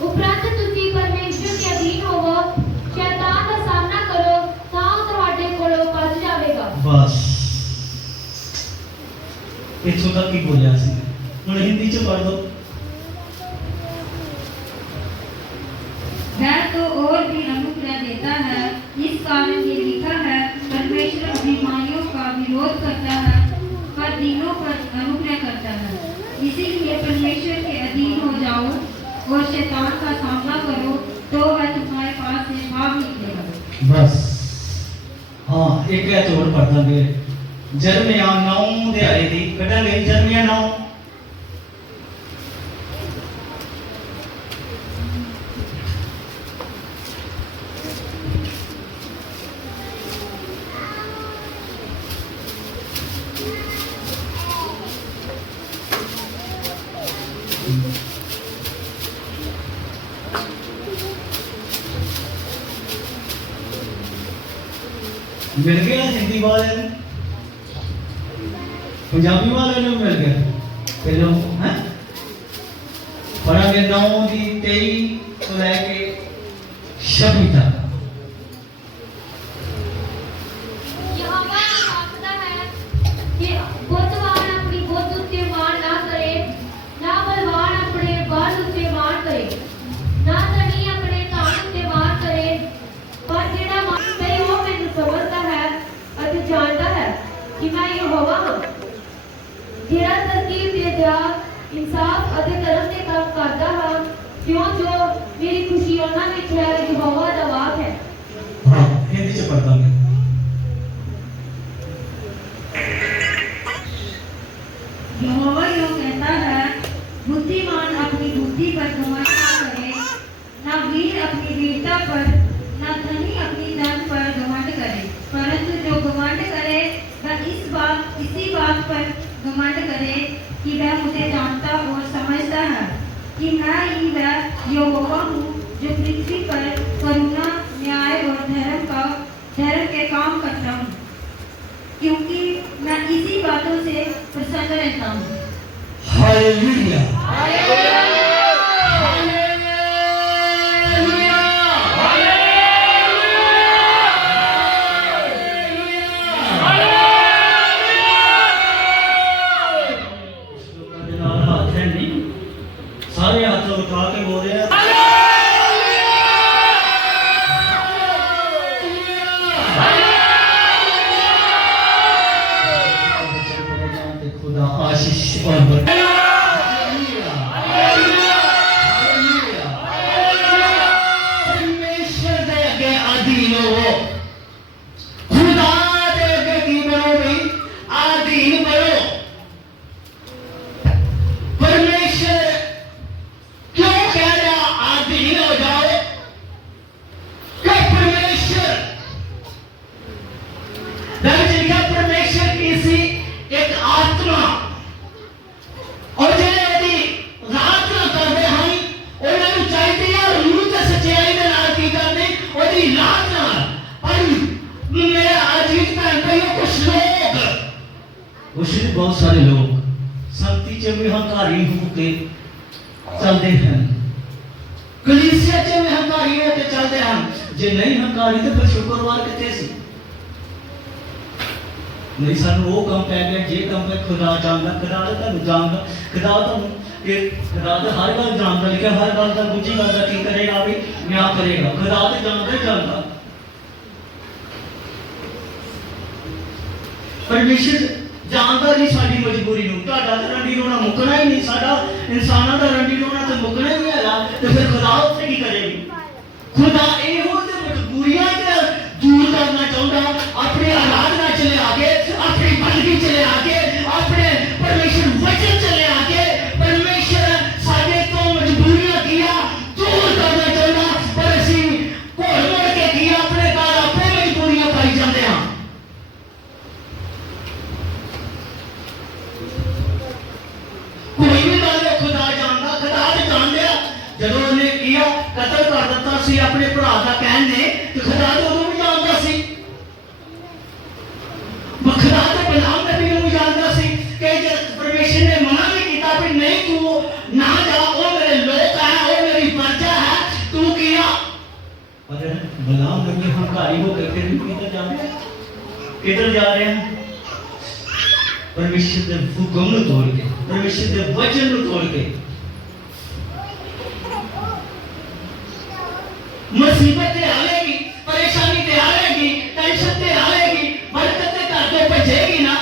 उपरंत तुसी परमेश्वर के अधीन होवो, शैतान का सामना करो तां तुहाडे कोलों बच जावेगा। बस इत्थों तक ही बोलिया सी। हुण हिंदी च पढ़ दो। वह तो और भी अनुग्रह देता है, इस कारण ये लिखा है, परमेश्वर अभिमानियों का विरोध करता है पर दीनों पर अनुग्रह करता है। इसीलिए परमेश्वर के अधीन हो जाओ और शैतान का सामना करो तो वह तुम्हारे पास से भाग निकलेगा। बस हाँ, एक है तो और पढ़ देंगे। जरमिया 9 अध्याय दी कटांगे। जरमिया 9 मिल गया। हिंदी वाले ने, पंजाबी वाले ने मिल गया। पहले हैं पढ़ांगे 9 की 23 तो लैके 26 तक। यहोवा आखदा है कि बुद्धिमान अपनी बुद्ध उत्ते माण ना करे, ना बलवान अपने बल उत्ते माण करे, ना धनी अपने धन उत्ते माण करे, पर जेड़ा माण करे वो मैनूं समझदा है अते जानदा है कि मैं यहोवा हां, जेड़ा तरतीब ते दया इंसाफ अते धर्म दे काम करदा हां, क्यों जो मेरी खुशी उन्हां विच है। यहोवा दा वाक है। हाँ, हिंदी च पढ़ देंगे। यहोवा यूं कहता है, बुद्धिमान अपनी बुद्धि पर घमंड न करे, ना वीर अपनी वीरता पर, ना धनी अपनी धन पर घमंड करे, परंतु जो घमंड करे वह इसी बात पर घमंड करे कि वह मुझे जानता और समझता है कि मैं ही वह यहोवा हूँ जो पृथ्वी पर करुणा, न्याय और धर्म के काम करता हूँ, क्योंकि मैं इसी बातों से प्रसन्न रहता हूँ। हालेलुया। सारे हाथ उठा के बोल रहे हैं खुदा आशीष और बरकत। परमेश्वर दे अगे अधीन हो, खुदा दे अगे की बनो भाई, अधीन बनो। परमेश्वर क्यों कह रहा अधीन हो जाओ? कि परमेश्वर लिखा, परमेश्वर किसी एक आत्मा और ਜਿਹੜੇ ਉਹਦੀ ਆਰਾਧਨਾ ਕਰਦੇ ਹਨ ਉਹਨਾਂ ਨੂੰ ਚਾਹੀਦੀ ਹੈ ਰੂਹ ਤੇ ਸੱਚਾਈ ਦੇ ਨਾਲ ਕੀ ਕਰਨੀ, ਉਹਦੀ ਆਰਾਧਨਾ। ਪਰ मेरे अजीज भैन भाइयों, कुछ बहुत सारे लोग संगति च भी हंकारी होके चलते हैं, कलीसिया च भी हंकारी होके चलते हैं। जे नहीं हंकारी तो फिर शुक्रवार कितने सी नहीं, सानू वो काम पै गया, जे काम पे खुदा जानदा, खुदा तो तुहानू जानदा, खुदा तुहानू कि खुदा तो हर गल जानदा, लिखा हर गल का दूजी गल का की करेगा भी न्याय करेगा। खुदा तो जानदा ही जानदा। परमेश्वर जानदा नहीं साडी मजबूरी नूं। तुहाडा तो रंडी रोना मुकना ही नहीं, साडा इंसानां दा रंडी रोना तो मुकना ही नहीं हैगा। तो फिर खुदा उत्थे की करेगी? खुदा इहो ते मजबूरियां दूर करना चाहता, अपनी आराधना चले आगे, अपनी बंदगी चले आगे, अपने परमेश्वर वचन चले आगे। परमेश्वर साडे तो मजबूरियां किया दूर करना चाहता, पर असीं घोड़ मोड़ के किया अपने घर अपने मजबूरियां पाई जाते हैं। कोई भी गल खुदा जानता, खुदा तो जान लिया। जदों उन्हें किया कतल कर दिता सी अपने भरा का कहन ने, तो खुदा तो उदों भी जानता सी। खुदा तो बलाम नबी नूं भी जानता सी कि जब परमेश्वर ने मना भी किया भी नहीं तू ना जा, वो मेरे लोग है, वो मेरी प्रजा हंकारी होकर फिर भी किधर जा रहे हैं? किधर जा रहे हैं? परमेश्वर के हुक्म को तोड़ के, परमेश्वर के वचन को तोड़ के। मुसीबत आएगी, परेशानी ते आएगी, टेंशन ते आएगी, बरकत ते घर तो भजेगी ना।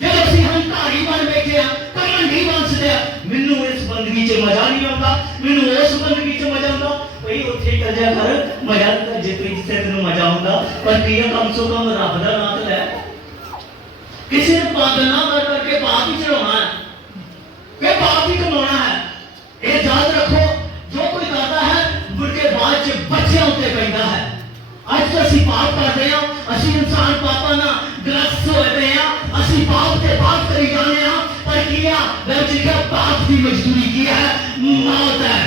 जब ਅਸੀਂ ਹੰਕਾਰੀ ਬਣ ਬੈਠੇ ਆ, ਘਮੰਡੀ ਬਣ ਸਦੇ ਆ, ਮੈਨੂੰ ਇਸ ਬੰਦਗੀ 'ਚ ਮਜ਼ਾ ਨਹੀਂ ਆਉਂਦਾ, ਮੈਨੂੰ ਉਸ ਬੰਦਗੀ 'ਚ ਮਜ਼ਾ ਆਉਂਦਾ। ਭਈ ਉੱਥੇ ਹੀ ਚੱਲਿਆ ਕਰ, ਮਜ਼ਾ ਜਿੱਥੇ ਤੈਨੂੰ ਮਜ਼ਾ ਆਉਂਦਾ, ਪਰ ਕੀ ਕਮ ਸੋ ਕਮ ਰੱਬ ਦਾ ਨਾਮ ਲੈ। ਕਿਸੇ ਨੂੰ ਪਾਪ ਨਾ ਕਰ ਕਰਕੇ ਪਾਪ ਹੀ ਚੜਾਉਣਾ ਹੈ ਕਿ ਪਾਪ ਹੀ ਕਮਾਉਣਾ ਹੈ। ਇਹ ਯਾਦ ਰੱਖੋ, ਜੋ ਕੋਈ ਕਰਦਾ ਹੈ ਮੁੜ ਕੇ ਬਾਅਦ 'ਚ ਬੱਚਿਆਂ ਉੱਤੇ ਪੈਂਦਾ ਹੈ। ਅੱਜ ਤਾਂ ਅਸੀਂ ਪਾਪ ਕਰਦੇ ਹਾਂ, ਅਸੀਂ ਇਨਸਾਨ ਪਾਪਾਂ ਨਾਲ ਗ੍ਰਸਤ ਹੋਏ ਪਏ ਹਾਂ, ਅਸੀਂ ਪਾਪ ਤੇ ਪਾਪ ਕਰੀ ਜਾਂਦੇ ਹਾਂ। ਪਰ ਕੀ ਆ ਵੈਸੇ ਕਿ ਪਾਪ ਦੀ ਮਜ਼ਦੂਰੀ ਕੀ ਹੈ? ਮੌਤ ਹੈ।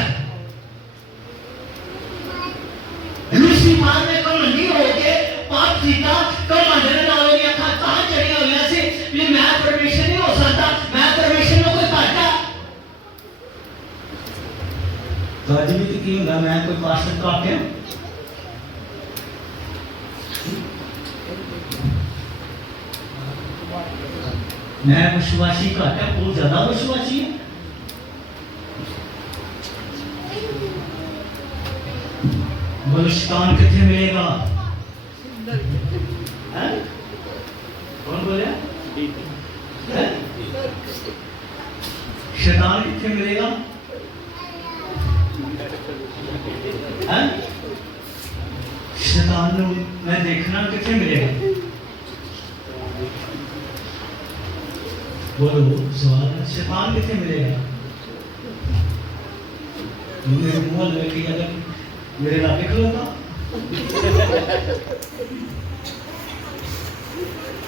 लूसीफर ने घमंडी होके पाप किया, घमंड नाल दी अखां तां चढ़ियां होईयां सी कि मैं परमेश्वर नहीं हो सकता, मैं परमेश्वर नाल कोई घट आ। तो अज भी तो की हुंदा मैं कोई पास्टर घट आ? मैं विश्वासी घट आ, बहुत ज्यादा विश्वासी है। बोलो शैतान कितने मिलेगा? कौन बोले? शैतान कितने मिलेगा? शैतान मैं देखना कितने मिलेगा? बोलो सवाल, शैतान कितने मिलेगा? मेरे मुंह लगे अगर मेरे लाके खलोता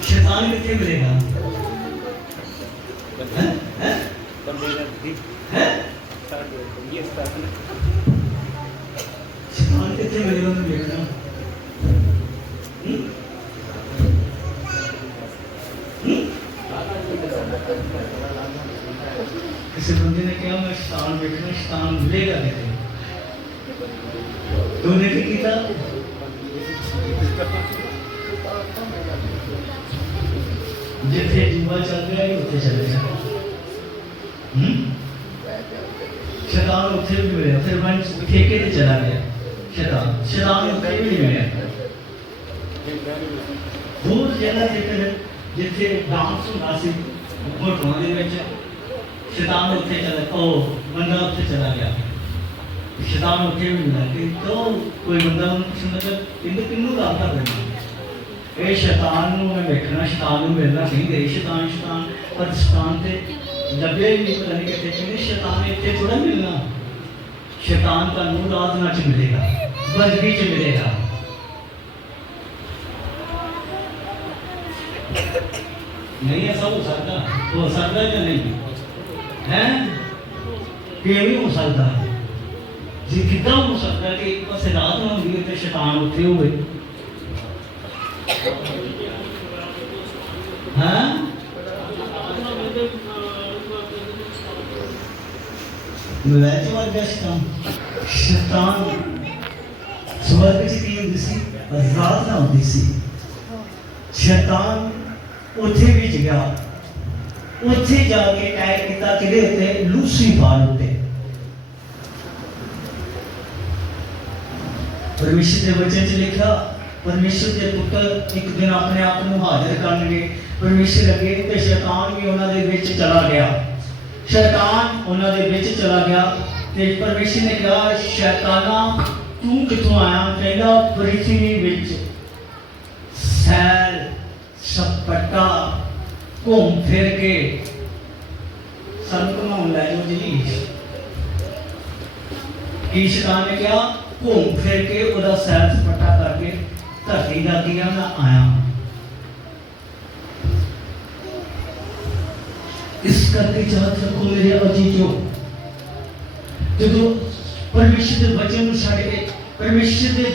शैतान कितने मिलेगा? शैतान कितने मिलेगा? मैं देखना किसी बंदे ने कहा मैं शैतान देखना, शैतान मिलेगा कहते तूने भी किया जिथे जुआ चल रहा है उत्थे चले जा। शैतान उत्थे भी मिले, फिर मैं ठेके ते चला गया। शैतान उत्थे भी नहीं मिले। बहुत जगह जिथे डांस होंदा सी घोटों दे विच, शैतान उत्थे चला, ओ बंदा उत्थे चला गया। शैतान उत्थे भी मिला कि तो कोई बंदा मतलब इन्हें किन्नू काम कर देना। ये शैतान मैं देखना, शैतान मिलना नहीं गई। शैतान पर शैतान से लगे ही नहीं, पता नहीं कितने कहते शैतान इतने थोड़ा मिलना। शैतान का नूर आराधना च मिलेगा, बंदगी च मिलेगा। नहीं ऐसा हो सकता या नहीं है? कि हो सकता है जी, कितना हो सकता है कि एक पास रात में होगी तो शैतान उत्थे हुए। हाँ नलायक वाला शैतान, शैतान स्वर्ग च की होंदी सी, रात ना होंदी सी। शैतान उत्थे भी गया, उत्थे जाके अटैक किया किहदे उत्ते? लूसीफर उत्ते। परमेश्वर के वचन च लिखा, परमेश्वर के पुत्र एक दिन अपने आप को हाजिर करनगे परमेश्वर अगे, ते शैतान भी उन्हां दे विच चला गया। शैतान उन्हां दे विच चला गया ते परमेश्वर ने कहा, शैताना तू किथों आया? कहंदा पृथ्वी विच सैर सपटा घूम फिर के सानू घुमाउण लै जाओ जी। की शैतान ने कहा घूम फिर के उहदा सैर सपाटा करके धरती दा किया मैं आया। इस करके चाहत रखो मेरे अजीजों, जो परमेश्वर के वचन को छड़ के, परमेश्वर के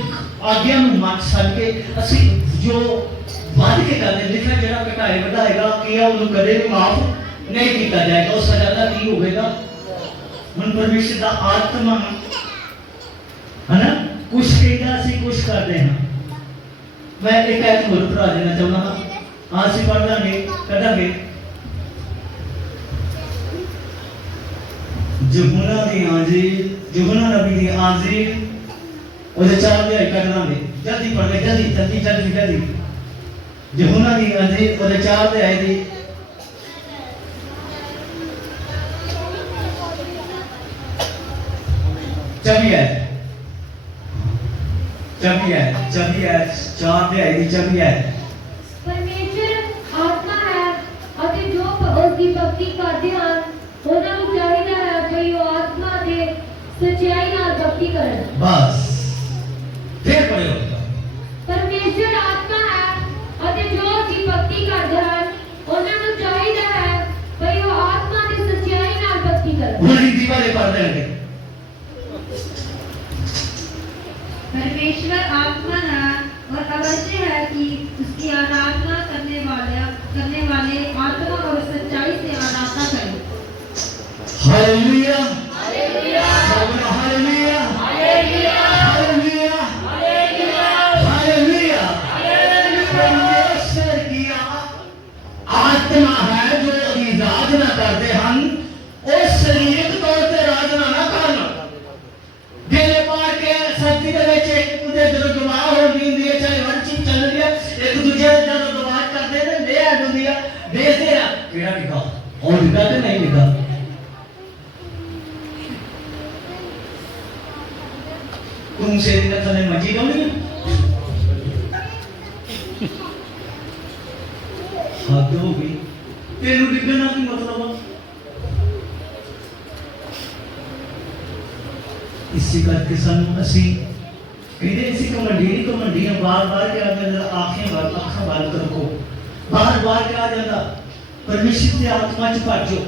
आज्ञा को मन छड़ के असी जो वाद के करते लिखा जरा घटाए बढ़ाएगा कि उन्होंने कदे भी माफ नहीं किया जाएगा, उस सजा का की होगा। हम परमेश्वर का आत्मा है ना, कुछ कहता सी कुछ करते हैं। मैं एक ऐत होर पढ़ा देना चाहना हाँ आज से पढ़ लांगे कढ़ांगे यूहन्ना दी अंजील यूहन्ना नबी दी अंजील ਉਹਦੇ 4 ਅਧਿਆਇ ਕੱਢ ਲਾਂਗੇ ਜਲਦੀ ਪੜ੍ਹ ਲੈ ਜਲਦੀ यूहन्ना दी अंजील ਉਹਦੇ 4 ਅਧਿਆਇ ਦੀ चौबी है 4 अध्याय दी 24 है परमेश्वर आत्मा है ਅਤੇ ਜੋ ਉਸ ਦੀ ਭਗਤੀ ਕਰਦੇ ਹਨ ਉਹਨਾਂ ਨੂੰ ਚਾਹੀਦਾ ਹੈ ਕਿ ਉਹ ਆਤਮਾ ਤੇ ਸੱਚਾਈ ਨਾਲ ਭਗਤੀ ਕਰਨ बस फिर पढ़ो परमेश्वर आत्मा है ਅਤੇ ਜੋ ਉਸ ਦੀ ਭਗਤੀ ਕਰਦੇ ਹਨ ਉਹਨਾਂ ਨੂੰ ਚਾਹੀਦਾ ਹੈ ਕਿ ਉਹ ਆਤਮਾ ਤੇ ਸੱਚਾਈ ਨਾਲ ਭਗਤੀ ਕਰਨ ਹੁਣ हिंदी वाले पढ़ देंगे परमेश्वर आत्मा है और अवश्य है कि उसकी आराधना करने वाले आत्मा और सच्चाई से आराधना करें। हालेलुया हालेलुया हालेलुया हालेलुया हालेलुया हालेलुया परमेश्वर की आत्मा है जो आराधना करते हैं और शरीरिक तौर पे आराधना ना करना दिल पार के शक्ति दे विच एक दूजे जदों गवाह होंदी हुंदी है चाहे वंचित चल रही है एक दूजे जदों गवाह करते ने ले आ हुंदी है देखते आ केड़ा लिखा और लिखा ते नहीं लिखा तुमसे दिन थले मजी गौनी हद हो गई तेनू डिगना की मतलब इसी करके सानू असी कहते इसी कमंडी बार-बार के अंदर अखां बंद रखो बार-बार क्या जाता परमेश्वर की आत्मा च भजो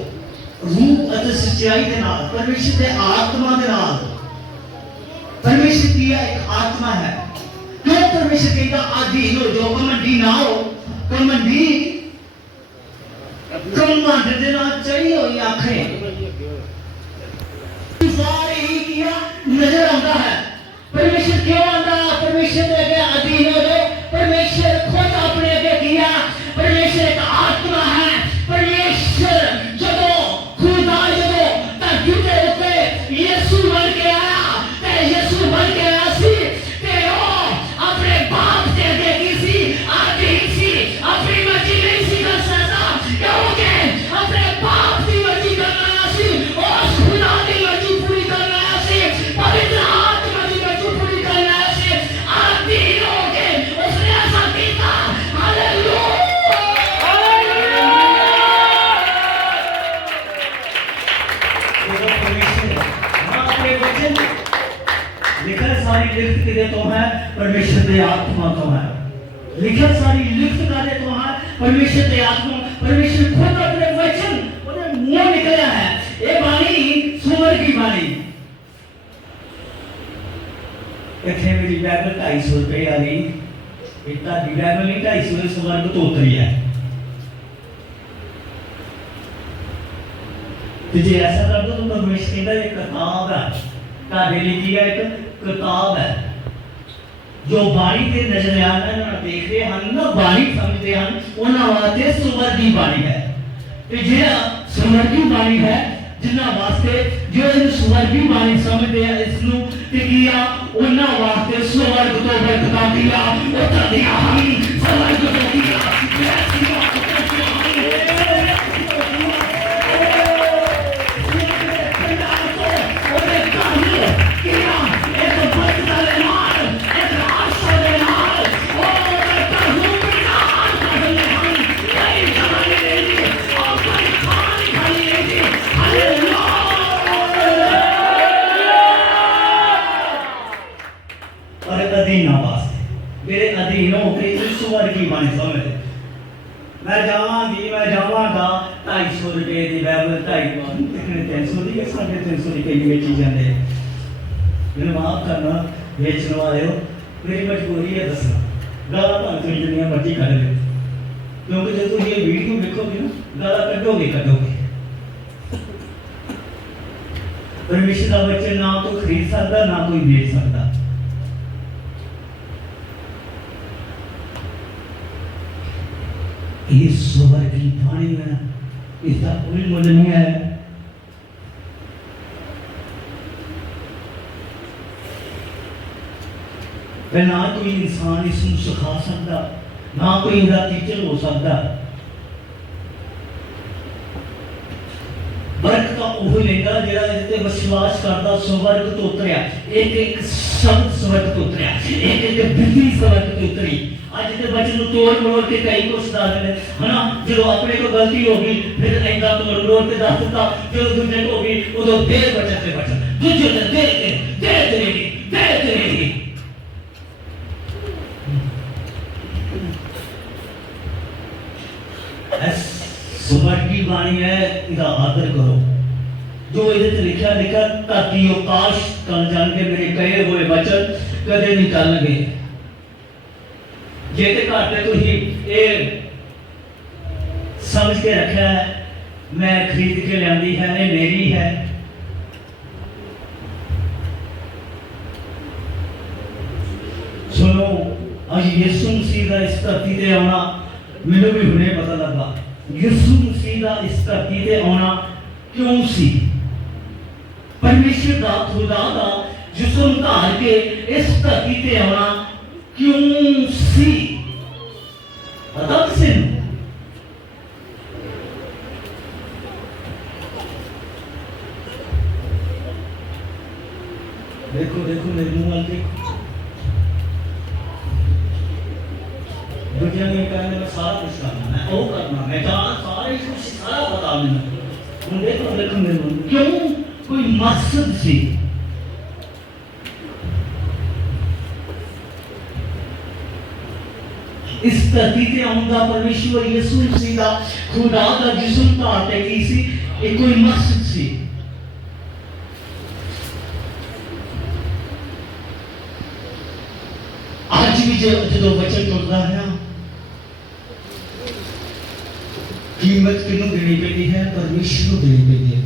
रूह और सच्चाई के नाल परमेश्वर की आत्मा के नाल परमेश्वर की एक आत्मा है क्यों परमेश्वर कहता अधीन हो जो कमंडी ना हो कमंडी कमंड दे नाल चढ़ी हुई आंखें सारे ही किया नजर आता है परमेश्वर क्यों आता परमेश्वर के आगे अधीन हो जाए परमेश्वर खुद अपने आगे किया परमेश्वर एक आत्मा है परमेश्वर जब खुदा जब धरती के ऊपर यीशु बन के आया ते यीशु बन के आया सी ते ओ अपने बाप के आगे किसी अधीन सी अपनी मर्जी नहीं सी कर सकता क्योंकि अपने बाप की मर्जी करना सी और खुदा की मर्जी पूरी करना सी पवित्र आत्मा की मर्जी पूरी करना सी अधीन हो गए उसने ऐसा किया हालेलुया लिखत सारी लिखत के तो है परमेश्वर की आत्मा तो है लिखत सारी लिखत करे तो है परमेश्वर की आत्मा परमेश्वर खुद अपने वचन उन्हें मुंह निकला है ये बाणी सुवर की बाणी इतने मेरी बाइबल 250 रुपए आ गई इतना दी बाइबल नहीं 250 सुवर को तो उतरी है तुझे ऐसा कर दो तो परमेश्वर कहता है किताब है तारे लिखी है एक किताब है जो बाणी के नजर आना ना देख रहे हैं ना बाणी समझते हैं उन्हां वास्ते सुवर की बाणी है ते जेड़ा सुवर की बाणी है जिन्हां वास्ते जो इन सुवर की बाणी समझते हैं इसनु ते किया उन्हां वास्ते स्वर्ग तो बरकतां दिया उतर दिया हम स्वर्ग तो दिया मेरे अधीन हो के ईश्वर की बाणी समझ मैं जावांगा 250 रुपए की बाइबल 350 की 350 की कई चीजें दे मैंने माफ करना बेचने वाले हो मेरी मजबूरी है दसना गाला भावे तुम जितनी मर्जी कर लो क्योंकि जब तुम ये वीडियो देखोगे ना गाला कटोगे परमेश्वर का वचन ना तो खरीद सकता ना कोई बेच सकता ये स्वर की वाणी है, इसका कोई मुल नहीं है। ना कोई इंसान इसमें सिखा सकता, ना कोई इनका टीचर हो सकता। बरकत वो लेगा जिहड़ा इस ते विश्वास करता, स्वर्ग तो उतरिया, एक एक शब्द स्वर्ग तो उतरिया, एक एक बिल्ली स्वर्ग तो उतरी। आज के बच्चे को तोड़ मरोड़ के कई कुछ दस देने है ना, जो अपने को गलती होगी फिर ऐसा तोड़ मरोड़ के दस देता, जो दूसरे को होगी उदो देर बचते बचत दूसरे ने देर तेरी स्वर्ग की वाणी है, इनका आदर करो। जो इधर लिखा लिखा धरती आकाश कल जान के मेरे कहे हुए वचन कदे नहीं चलणगे। जे ते घर ते तुसीं ये समझ के रखा है मैं खरीद के लियांदी है, ये मेरी है, सुनो आज यीशु मसीह का इस धरती ते आना मैनूं भी हुणे पता लगा। यीशु मसीह का इस धरती ते आना क्यों सी? परमेश्वर का खुदा का जिस्म धार के इस धरती ते आना क्यों सी? पता किसे? देखो देखो मेरे मुंह वाल देखो। दुनिया में कहने में सारा कुछ करना, मैं वो करना, मैं जाना, सारे कुछ सारा बता देना। उन देखो देखो मेरे मुंह क्यों? कोई मकसद सी। इस धरती ते आउंदा परमेश्वर यीशु मसीह दा खुदा दा जिस्म धार के की सी, एक कोई मकसद सी। आज भी जो वचन टुटदा है ना, कीमत किनू देनी पैंदी है? परमेश्वर को देनी पैंदी है।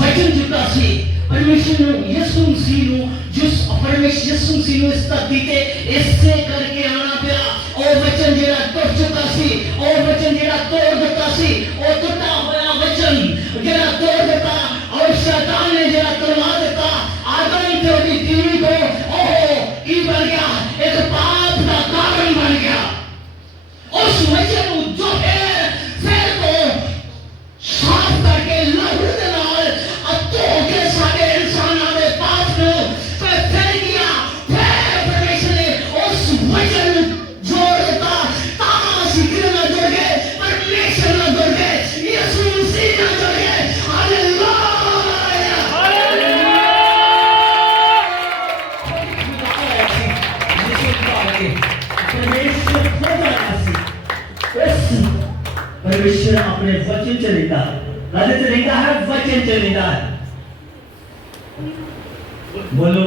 वचन जुटा सी परमेश्वर ने यीशु मसीह नु, जिस परमेश्वर यीशु मसीह नु इस धरती ते इससे करके आना पिया। ओ वचन जेड़ा टुट चुका सी, ओ वचन जेड़ा तोड़ दिता सी, ओ टुटा होया वचन जेड़ा तोड़ दिता और शैतान ने जेड़ा तोड़वा दिता आदम ते ओदी टीवी को, ओहो की बन गया? एक पाप का कारण बन गया। उस वचन को जो है फिर को साफ करके लहू दे नाल अतो के सारे इंसानां दे पाप को फिर किया। फिर परमेश्वर ने उस वचन जोड़ दिता, तां सिक्र ना जोड़ गए, परमेश्वर ना जोड़ गए, यीशु मसीह ना जोड़ गए। Hallelujah hallelujah. परमेश्वर अपने वचन च रहता है, राजे च रहता है, वचन च रहता है। बोलो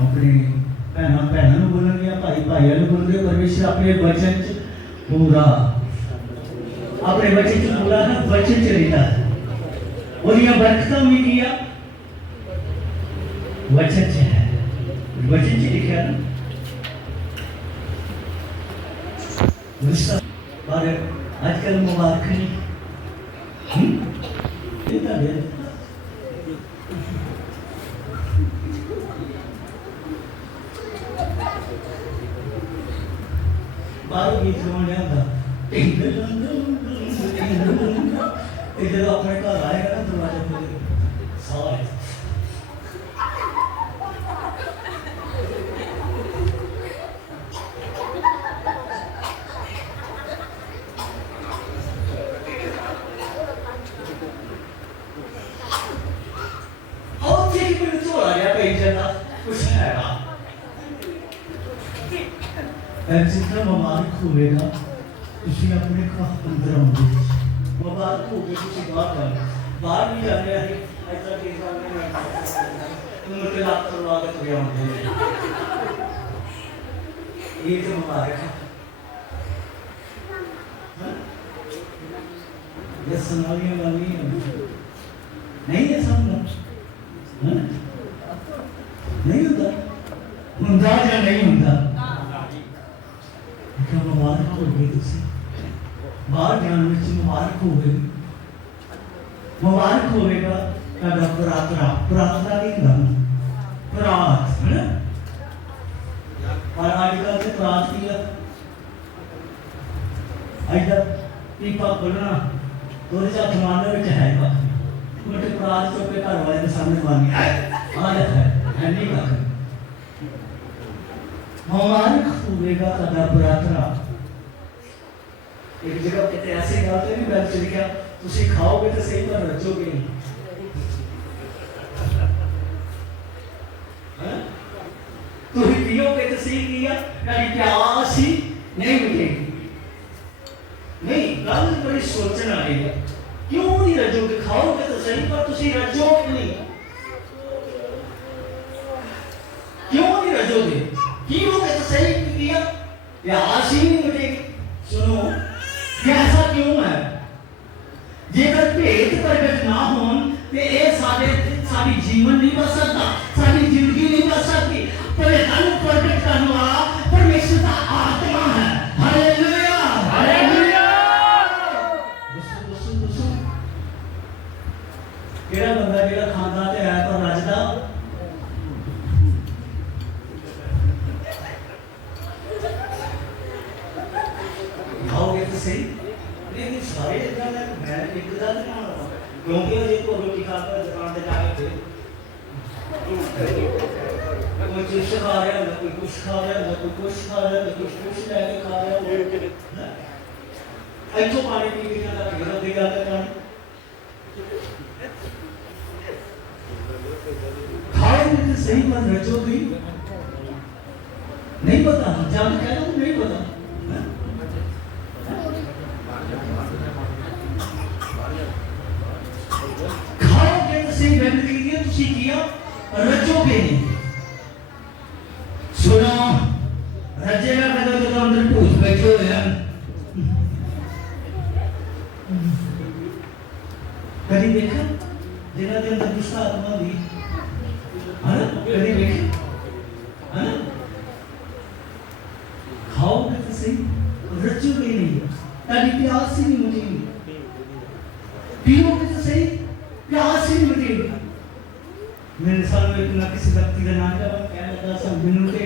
अपने भैन भैनों बोलेंगे, भाई भाइयों बोलेंगे, परमेश्वर अपने वचन च पूरा, अपने वचन च पूरा है, वचन च रहता है। उन्हें बरकत भी किया वचन च है, वचन च लिखा ना। और आजकल मुबारक नहीं बाहर गीत गाने आता जब अपने घर आएगा ना दरवाजा खोले सारे जितना मुबारक होगा तुम अपने अंदर आओगे, मुबारक हो गए तुम बाहर नहीं जाने ऐसा तुम लाख स्वागत हो गया ये तो मुबारक है। ये सुनाने वाली नहीं है समझ नहीं होता हुंदा या नहीं होता मुबारक हो गई होगी, मुबारक होगा ਤੁਹਾਡਾ ਪ੍ਰਾਰਥਨਾ ਦੀ ਨਾਮ ਪ੍ਰਾਰਥ ਹੈ ਨਾ। ਪਰ ਅੱਜ ਕੱਲ੍ਹ ਤੇ ਪ੍ਰਾਰਥ ਕੀ ਆ, ਅੱਜ ਦਾ ਪੀਪਾ ਖੋਲ੍ਹਣਾ ਉਹਦੇ 'ਚ ਹੱਥ ਮਾਰਨੇ ਵਿੱਚ ਹੈ ਕੱਖ, ਉਲਟ ਪ੍ਰਾਰਥ ਚੁੱਕ ਕੇ ਘਰ ਵਾਲੇ ਦੇ ਸਾਹਮਣੇ ਮਾਰਨੀ ਹੈ ਨਹੀਂ ਕੱਖ। मुबारक होगा ਤੁਹਾਡਾ ਪ੍ਰਾਰਥਨਾ। एक जगह कितने ऐसे गाते नहीं बैठ चल गया, तुसी खाओगे तो सही पर रचोगे नहीं, तुम पियोगे तो सही किया यानी प्यास ही नहीं मिटेगी। नहीं गल बड़ी सोचना है, क्यों नहीं रचोगे, खाओगे तो सही पर तुसी रचोगे नहीं, क्यों नहीं रचोगे, पियोगे तो सही किया प्यास ही नहीं मिटेगी। सुनो ये ऐसा क्यों है, जेकर भेद प्रगट ना होन ते ये साडी जीवन नहीं बच सकता, साडी जिंदगी नहीं बच सकती। पर अनु प्रगट करने वाला परमेश्वर का आत्मा है। Hallelujah hallelujah. दोस्तों केड़ा बंदा जेड़ा खांदा ते है पर रजदा, खाओगे तो सही, लेकिन सारे इधर मैं एक गल ना क्योंकि ये को रोटी खाकर दुकान पे जाके कोई चिप्स खा रहा है, कोई कुछ खा रहा है, कोई कुछ खा रहा है, कोई कुछ लेके खा रहा है, ऐसो पानी पी के जाता है, गिर जाता है। खाओगे तो सही पर रचोगे नहीं पता, जान कह रहा हूँ नहीं पता। खाओगे तो सही बहन के लिए तुसी किया रचोगे नहीं। सुनो रचेगा कदम तो अंदर भूत बैठे हुए हैं, कभी देखा जिन्होंने अंदर दुष्ट आत्मा दी है ना, कभी देखा है ना। खाओगे तो सही रचोगे नहीं, ताकि प्यास ही नहीं मिटेगी, पियोगे तो सही प्यास ही नहीं मिटेगी। मेरे सामने इतना किसी व्यक्ति का नाम जब कहने लगा सब मिनूटे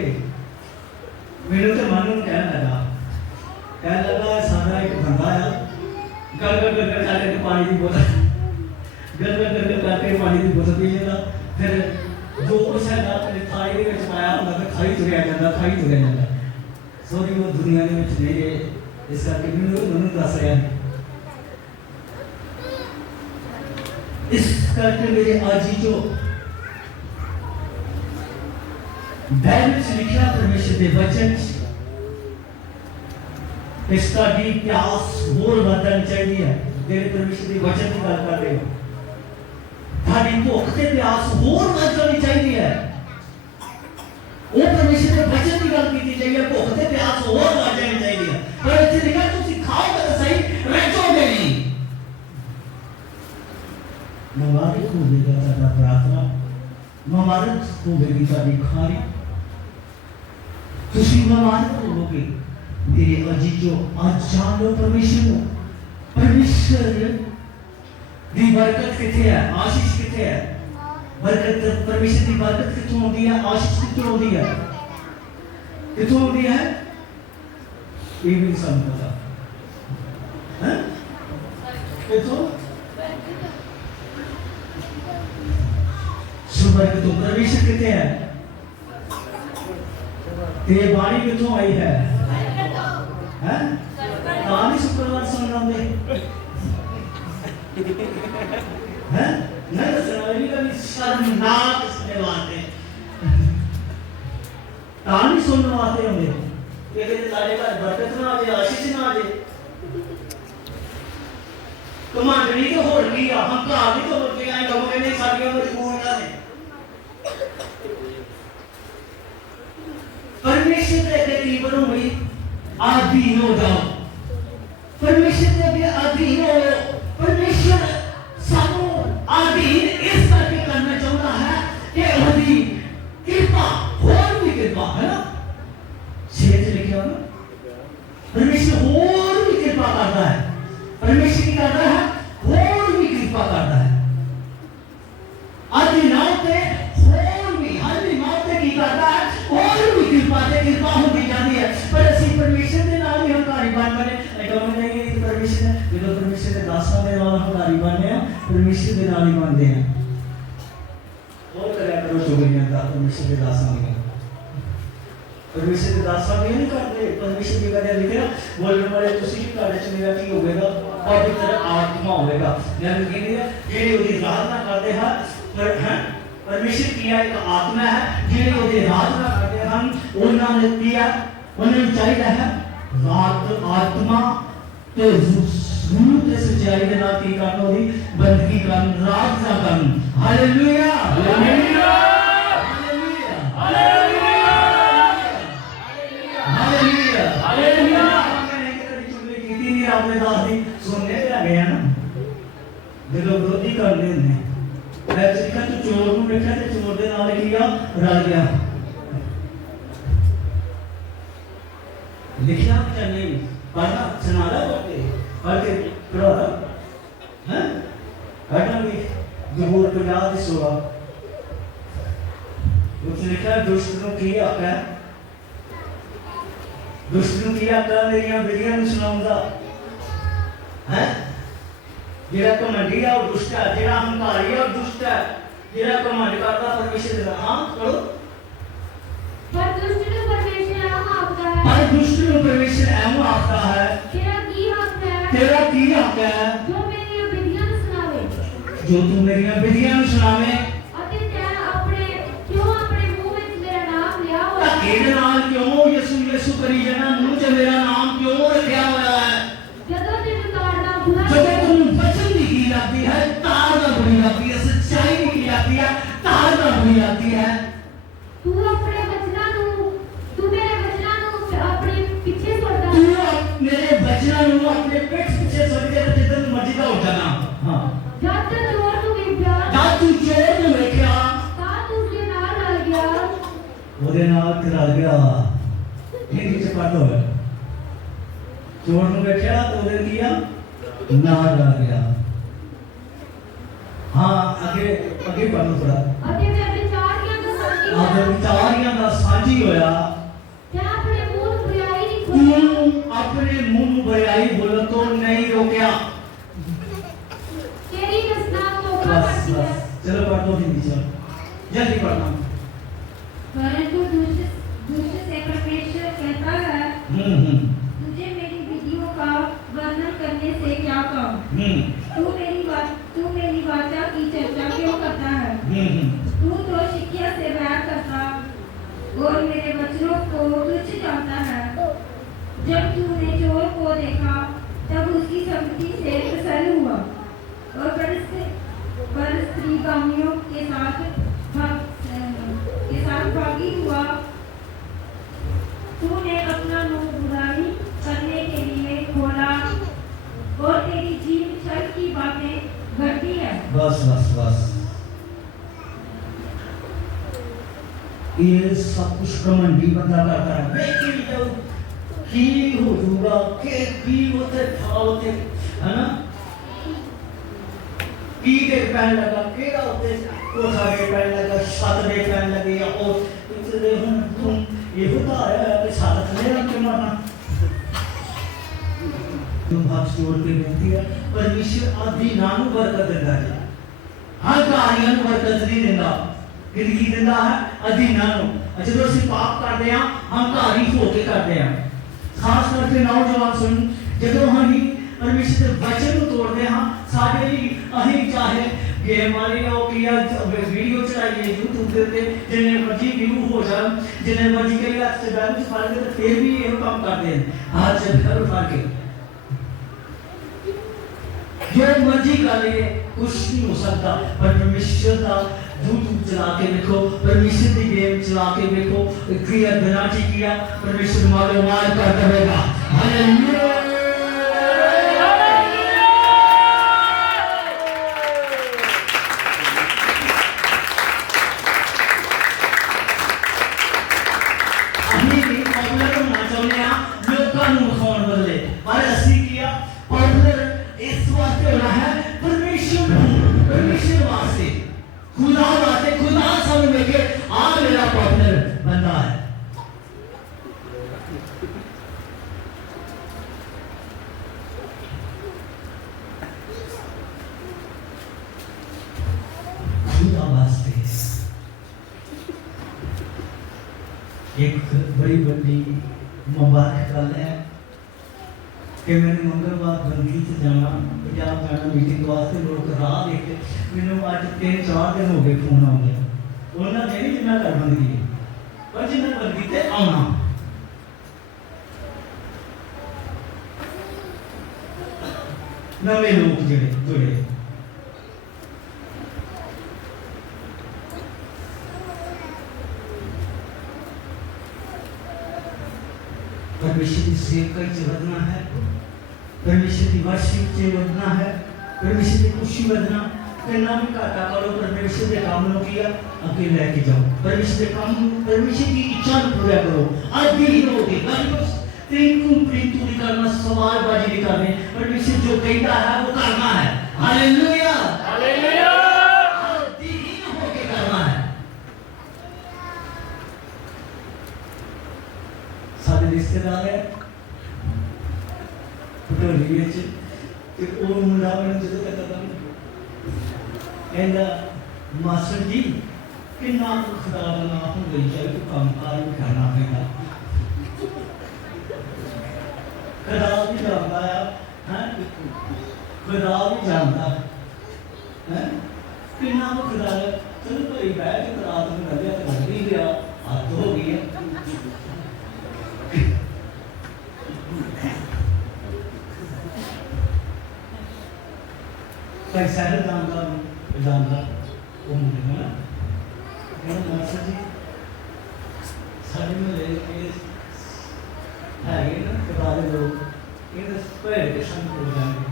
मालूम कहने लगा सारा एक बंदा आया गल करके पानी की बोतल करके पानी की बोतल पी लेता, फिर जो कुछ है अपने थाली के विच पाया ਹੁੰਦਾ ਤੇ ਖਾਈ ਤੁਰਿਆ ਜਾਂਦਾ। सॉरी वो दुनिया के विच नहीं है, इस करके ਮੈਨੂੰ ਦੱਸ ਰਿਹਾ। इस करके मेरे आज ही जो बाइबल में लिखा परमेश्वर के वचन इसका भी प्यास होर ਵਧਣ ਚਾਹੀਦੀ ਹੈ। ਜਿਹੜੇ परमेश्वर के वचन की गल कर रहे हो, ਤੁਹਾਡੀ ਭੁੱਖ ਤੇ ਪਿਆਸ ਹੋਰ ਵਧਣੀ ਚਾਹੀਦੀ ਹੈ। ਉਹ परमेश्वर के वचन की गल ਕੀਤੀ ਚਾਹੀਦੀ ਹੈ, ਭੁੱਖ ਤੇ ਪਿਆਸ ਹੋਰ ਵਧਣੀ ਚਾਹੀਦੀ ਹੈ। ਪਰ ਇੱਥੇ ਲਿਖਿਆ ਤੁਸੀਂ ਖਾਓਗੇ ਤਾਂ ਸਹੀ ਰਚੋਗੇ नहीं। मुबारक होगा तेरा प्रार्थना, मुबारक होगी तेरी खारी, तुसी मुबारक होगे मेरे अजीजों। आज जान लो परमेश्वर दी बरकत किथे है, आशीष किथे है। बरकत परमेश्वर दी बरकत किथों आउंदी है, आशीष किथों आउंदी है, किथों आउंदी है ये भी सानू पता है। किथों सुबह तो परमेश्वर किथे है, तेरी बाणी किथों आई है, हैं कहानी शुक्रवार सुनना में हैं नहीं सुनाई कभी शर्मनाक सुनने वाले कहानी सुनने आते होंगे ये कहते सारे घर बरकत ना आ जाए, आशीष ना आ जाए। कमांडनी तो होड़ गया, हम घर भी तो होड़ गया, लोगों ने नहीं साड़ियों मजबूरियां ने परमेश्वर के करीब बनो भाई, अधीन हो जाओ, परमेश्वर के भी अधीन हो। परमेश्वर सानू अधीन इस करके करना चाहता है कि उसकी कृपा होर भी कृपा है ना, शेर लिखा ना परमेश्वर होर भी कृपा करता है। परमेश्वर की करता है परमेश्वर के नाल ही बनते हैं। और कराया करो चुगलियां दा परमेश्वर के दासां दी। परमेश्वर के दासां भी नहीं करते। परमेश्वर की कहते लिखा बोलने वाले तुसी भी ਤੁਹਾਡੇ ਚ ਮੇਰਾ ਕੀ ਹੋਵੇਗਾ पवित्र आत्मा होगा। यानी कि जेडी ओदी आराधना करते हैं पर हैं परमेश्वर की एक आत्मा है जेडी ओदी आराधना करते हैं उन्होंने ने दिया उन्हें चाहिए है रात आत्मा ते रूह ते सच्चाई के नाल की करना ओदी बंदगी करन रात ना करन। हालेलुया हालेलुया हालेलुया हालेलुया हालेलुया। मैंने कभी चुगली की नहीं आपने दास दी सुनने लगे हैं ना जो विरोधी करते हैं। मैं देखा तो चोर को देखा तो चोर के नाल किया रल गया लिखना क्या नहीं पढ़ना सुनाना पढ़ते पढ़ के पढ़ा हैं पढ़ना भी ज़बूर 50:16 उसने लिखा दुष्ट को किया क्या दुष्ट को किया क्या मेरी विधियां नहीं सुनाऊंगा हैं जेड़ा कमंडी है और दुष्ट है जेड़ा अहंकारी है और दुष्ट है जेड़ा कमंड करता परमेश्वर दे हां करो पर दुष्ट ਨੂੰ ਪਰਮੇਸ਼ਰ ਆਮ ਆਖਦਾ ਹੈ पर दुष्ट ਨੂੰ परमेश्वर ਐਵੇਂ ਆਖਦਾ ਹੈ ਤੇਰਾ ਕੀ ਹੱਕ ਹੈ तेरा की हक है ਜੋ ਮੇਰੀਆਂ ਵਿਧੀਆਂ ਨੂੰ ਸੁਣਾਵੇ जो तू मेरी विधियां ਨੂੰ ਸੁਣਾਵੇਂ ਅਤੇ ਤੈਂ ਆਪਣੇ ਕਿਉਂ ਆਪਣੇ ਮੂੰਹ ਵਿੱਚ ਮੇਰਾ ਨਾਮ ਲਿਆ ਹੋਇਆ ਤਾਂ ਇਹਦੇ ਨਾਲ ਕਿਉਂ ਯਿਸੂ ਯਿਸੂ ਕਰੀ ਜਾਣਾ ਮੂੰਹ 'ਚ ਮੇਰਾ ਨਾਮ ਕਿਉਂ ਰੱਖਿਆ ਹੋਇਆ ਹੈ ਜਦੋਂ ਤੈਨੂੰ ਤਾੜਨਾ ਬੁਰਾ ਜਦੋਂ ਤੈਨੂੰ वचन ਦੀ ਕੀ ਲੱਗਦੀ ਹੈ ਤਾਰ ਦਾ ਬੁਰੀ ਲੱਗਦੀ ਹੈ ਸੱਚਾਈ ਦੀ ਕੀ ਲੱਗਦੀ ਹੈ ਤਾਰ ਦਾ ਬੁਰੀ ਲੱਗਦੀ ਹੈ ਤੂੰ ਆਪਣੇ ਬਚਨਾਂ ਨੂੰ ਤੂੰ ਮੇਰੇ ਬਚਨਾਂ ਨੂੰ ਆਪਣੇ ਪਿੱਛੇ ਸੁੱਟਦਾ ਤੂੰ ਮੇਰੇ ਬਚਨਾਂ ਨੂੰ ਆਪਣੇ ਪਿੱਠ ਪਿੱਛੇ ਸੁੱਟ ਕੇ ਜਿੱਦਨ ਮਰਜ਼ੀ ਦਾ ਹੋ ਜਾਣਾ ਹਾਂ ਜਦ ਤੱਕ ਚੋਰ ਨੂੰ ਵੇਖਿਆ ਤਾਂ ਤੂੰ ਚੋਰ ਨੂੰ ਵੇਖਿਆ ਤਾਂ ਤੂੰ ਉਸਦੇ ਨਾਲ ਰਲ ਗਿਆ ਉਹਦੇ ਨਾਲ ਰਲ ਗਿਆ ਇਹ ਵਿੱਚ ਪੜ੍ਹ ਹੋਇਆ ਚੋਰ ਨੂੰ ਵੇਖਿਆ ਤਾਂ ਉਹਦੇ ਕੀ ਆ ਨਾਲ ਰਲ ਗਿਆ हाँ आगे आगे पढ़ो थोड़ा ਅਤੇ ਮੈਂ ਵਿਚਾਰੀਆਂ ਦਾ ਸਾਥੀ आगे विचारियां दा साझी होया ਮੈਂ ਆਪਣੇ ਮੂੰਹ ਨੂੰ ਬੁਰਾਈ ਨਹੀਂ तू ਖੋਲੀ अपने मुंह में बुराई बोलने तो नहीं रोकया तेरी रचना धोखा बस करती है बस चलो पढ़ दो हिंदी चलो जल्दी पढ़ना परंतु दुष्ट से परमेश्वर कहता है तुझे मेरी विधियों का वर्णन करने से क्या काम तू मेरी वाचा की चर्चा क्यों करता है तू तो शिक्षा से बैर करता और मेरे वचनों को तुच्छ जानता है जब तूने चोर को देखा तब उसकी संगति से प्रसन्न हुआ और पर स्त्रीगामियों के साथ भागी हुआ तूने अपना मुंह बुराई करने के लिए खोला और तेरी जीभ छल की बातें घटती है बस बस बस ये सब कुछ कमंडी बंदा करता है लेकिन जब की हो जाऊगा के भी होते होते है ना की के पैन लगा केड़ा होते कोठा के पैन लगा छत के पैन लगे या और इतने हम तुम ये होता है कि छत थले रख के मारना तुम हाथ जोड़ के बेनती है परमेश्वर आदि नानू बरकत देता है हर कार्यां ਨੂੰ बरकत नहीं देता जिंदगी देता है आदि नानू ਜਦੋਂ ਅਸੀਂ ਪਾਪ ਕਰਦੇ ਹਾਂ ਹੰਕਾਰੀ ਹੋ ਕੇ ਕਰਦੇ ਹਾਂ ਖਾਸ ਕਰਕੇ ਨੌਜਵਾਨ ਸੁਣ ਜਦੋਂ ਅਸੀਂ परमेश्वर के वचन को तोड़ते हैं सारे ही अहीं चाहे गेम वाले हो किया वीडियो चलाइए YouTube पे जिन्हें मर्जी व्यू हो जाए जिन्हें मर्जी कई रात से बैठ के फाड़ के फिर भी ये काम करते हैं हाथ से घर उठा के जो मर्जी कर लिए कुछ नहीं हो सकता पर परमेश्वर का YouTube चला के देखो परमेश्वर की गेम चला के देखो क्रिया बिना किया परमेश्वर मारो मार करता रहेगा हालेलुया खुदा वास्ते एक बड़ी बड़ी मुबारक गल है कि मैंने मंगलवार बंदी से जाना पंजाब जाना मीटिंग वास्ते लोग राह देखे मैंने अज 3-4 दिन हो गए फोन आते उन्होंने नहीं जिन्ना कर बंदगी है पर जिन्ना बंदगी ते आना नवे लोग जुड़े जुड़े परमेश्वर की सेवकाई से बढ़ना है परमेश्वर की वर्शिप से बढ़ना है परमेश्वर की खुशी बढ़ना करना भी घाटा करो परमेश्वर के काम नो किया आगे लेके जाओ परमेश्वर के काम परमेश्वर की इच्छा को पूरा करो आज भी होगी तेरे प्रीतु नहीं करना सवालबाजी नहीं करनी परमेश्वर जो कहता है वो करना है हालेलुया हालेलुया दीन होके करना है सारे रिश्तेदार है पटोली ਵਿੱਚ ਤੇ ਉਹ ਮੁੰਡਾ ਮੈਨੂੰ ਜਦੋਂ ਕਹਿੰਦਾ ਕਹਿੰਦਾ ਮਾਸਟਰ ਜੀ ਕਿੰਨਾ ਖੁਦਾ ਦਾ ਨਾਮ ਹੁੰਦਾ ਹੀ ਚਾਹੇ ਤੂੰ ਕੰਮ ਕਾਰ ਵੀ ਕਰਨਾ ਪੈਂਦਾ खुदा भी जानता है खुदा भी जानता है किन्ना वो खुदा चलो भाई बैठ के रात में लगे तो लग ही गया हाथ हो गई भाई सहर जानता वो मुझे ना मास्टर जी सारे में ले है ये ना खुदा दे लोग ये स्पेयर के संग हो जाएंगे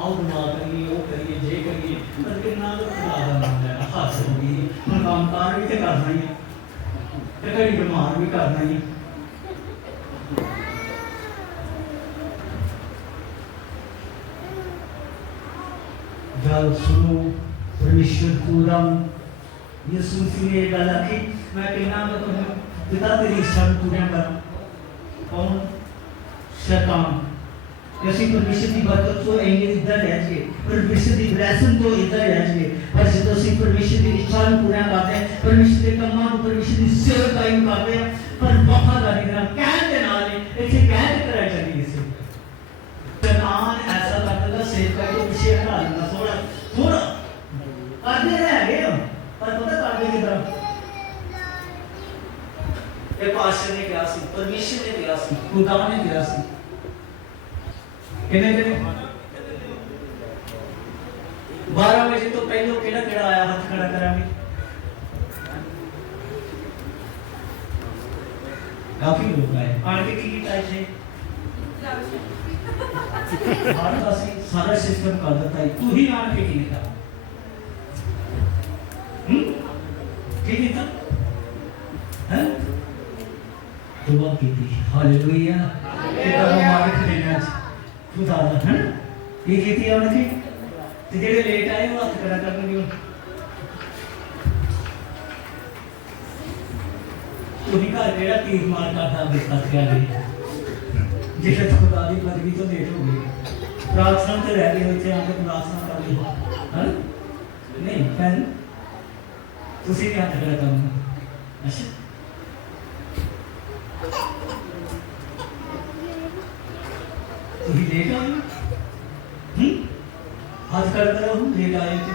आओ दुआ करिए वो करिए जे करिए पर कितना तो खुदा का नाम लेना हाथ होगी हम काम कार भी तो करना ही है ते कई बीमार भी करना ही गल सुनो परमेश्वर पूरा यीशु मसीह ने गल आखी मैं कहना तो तुम्हें पिता तेरी इच्छा पूरा कर कौन शैतान ऐसी परमेश्वर की बरकत तो एंगे इधर रह जाए परमेश्वर की ब्लेसिंग तो इधर रह जाए पर जब ਅਸੀਂ परमेश्वर की इच्छा ਨੂੰ ਪੂਰਾ ਕਰਦੇ ਹਾਂ परमेश्वर ਦੇ ਕੰਮਾਂ ਨੂੰ परमेश्वर ਦੀ ਸੇਵਕਾਈ ਨੂੰ ਕਰਦੇ ਹਾਂ ਪਰ ਵਫਾਦਾਰੀ ਨਾਲ ਕਹਿਣ ਦੇ ਨਾਲ ਇੱਥੇ ਕਹਿ ਕੇ ਕਰਾਈ ਜਾਂਦੀ ਹੈ शैतान ऐसा करता सेवकाई को पीछे हटा देना थोड़ा थोड़ा करते रह गए हम पर पता करते किधर ये पास्टर ने क्या सी परमेश्वर ने क्या सी खुदा ने क्या सी कितने दिन 12 बजे तो पहले केड़ा केड़ा आया हाथ खड़ा करांगे काफी लोग आए आके की टाइप से भारत से सारा सिस्टम कर देता है तू ही आके की था ठीक है हैं दुआ की थी हालेलुया कितना मुबारक देना खुदा दा है ना ये की थी हमने ते जेड़े लेट आए वो हाथ खड़ा करने तू ही घर केड़ा तीर मार काटा बिस्तर के आगे जिसे खुदा दी बदगी तो लेट हो गई प्रार्थना ते रह गए थे आके प्रार्थना कर ली है नहीं पहन तुसी क्या खड़ा करना अच्छा तो ही लेट आए हाथ खड़ा करो लेट आए थे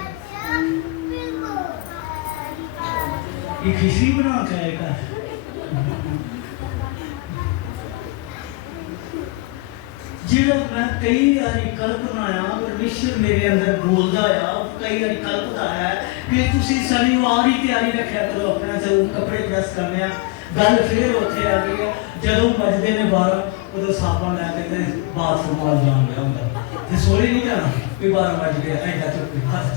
ये खिचड़ी बना के आएगा जिहड़ा मैं कई बारी कल्पना आया परमेश्वर मेरे अंदर बोलता आया कई बारी कल्पना है कि तुसी शनिवार ही तैयारी रखा करो अपने से कपड़े प्रेस करने गल फिर उत्थे आ गई है जदों बजदे ने 12 उदों साबण लैके बाथरूम वाल जान गया हुंदा ते सोरे नहीं जाना कोई 12 बज गया ऐसा चुप हाथ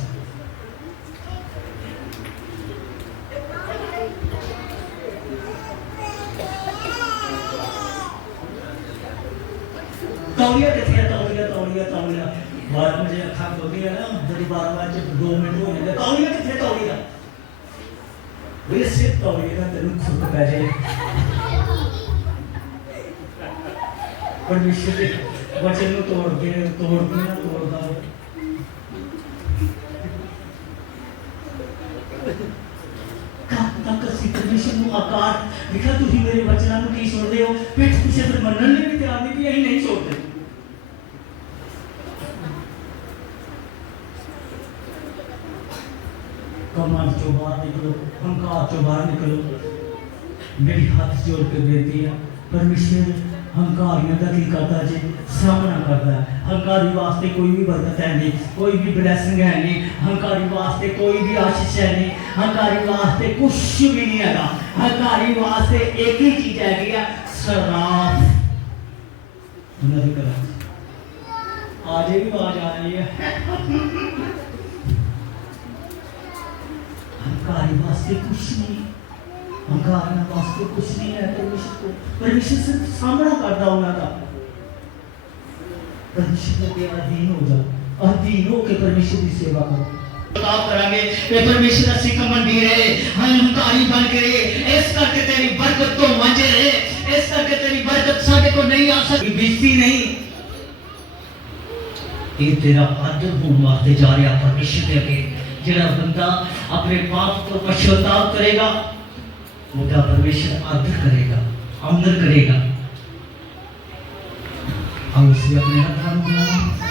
तौलिया किथे तौलिया 12 बजे अखा खोली है ना जब 12 बजे 2 मिनट हो गए तौलिया किथे तौलिया वे सिर्फ तौलिया का तेन खुद पै जाए परमेश्वर के वचन को तोड़दा परमेश्वर ਨੂੰ ਆਕਾਰ ਲਿਖਿਆ ਤੁਸੀਂ ਮੇਰੇ ਵਚਨਾਂ ਨੂੰ ਕੀ ਸੁਣਦੇ ਹੋ ਪਿੱਠ ਪਿੱਛੇ ਫਿਰ ਮੰਨਣ ਲਈ ਵੀ ਤਿਆਰ ਨਹੀਂ ਕਿ ਅਸੀਂ ਨਹੀਂ ਸੁਣਦੇ कमांड चो बाहर निकलो हंकार चो बाहर निकलो मेरी हाथ जोड़ के बेनती है परमेश्वर हंकारियों का की करता जी सामना करता है हंकारी वास्ते कोई भी बरकत है नहीं कोई भी ब्लेसिंग है नहीं हंकारी वास्ते कोई भी आशीष है नहीं हंकारी वास्ते कुछ भी नहीं है हंकारी वास्ते एक ही चीज है शराब आज भी आवाज आ रही है हंकारी वास्ते कुछ नहीं हंकारना वास्ते कुछ नहीं है परमेश्वर से सामना करता उन्होंने परमेश्वर के अधीन हो जाओ अधीन हो के परमेश्वर की सेवा करो आप करांगे कि परमेश्वर असि कमंडी रहे हंकारी बन के रहे इस करके तेरी बरकत तो वांझे रहे इस करके तेरी बरकत साडे को नहीं आ सकती बिजती नहीं ये तेरा आदर होने वास्ते जा रहा परमेश्वर के अगे जिहड़ा बंदा अपने पाप को पश्चाताप करेगा मुद्दा परमेश्वर आदर करेगा आदर करेगा हम उसे अपने हाथ में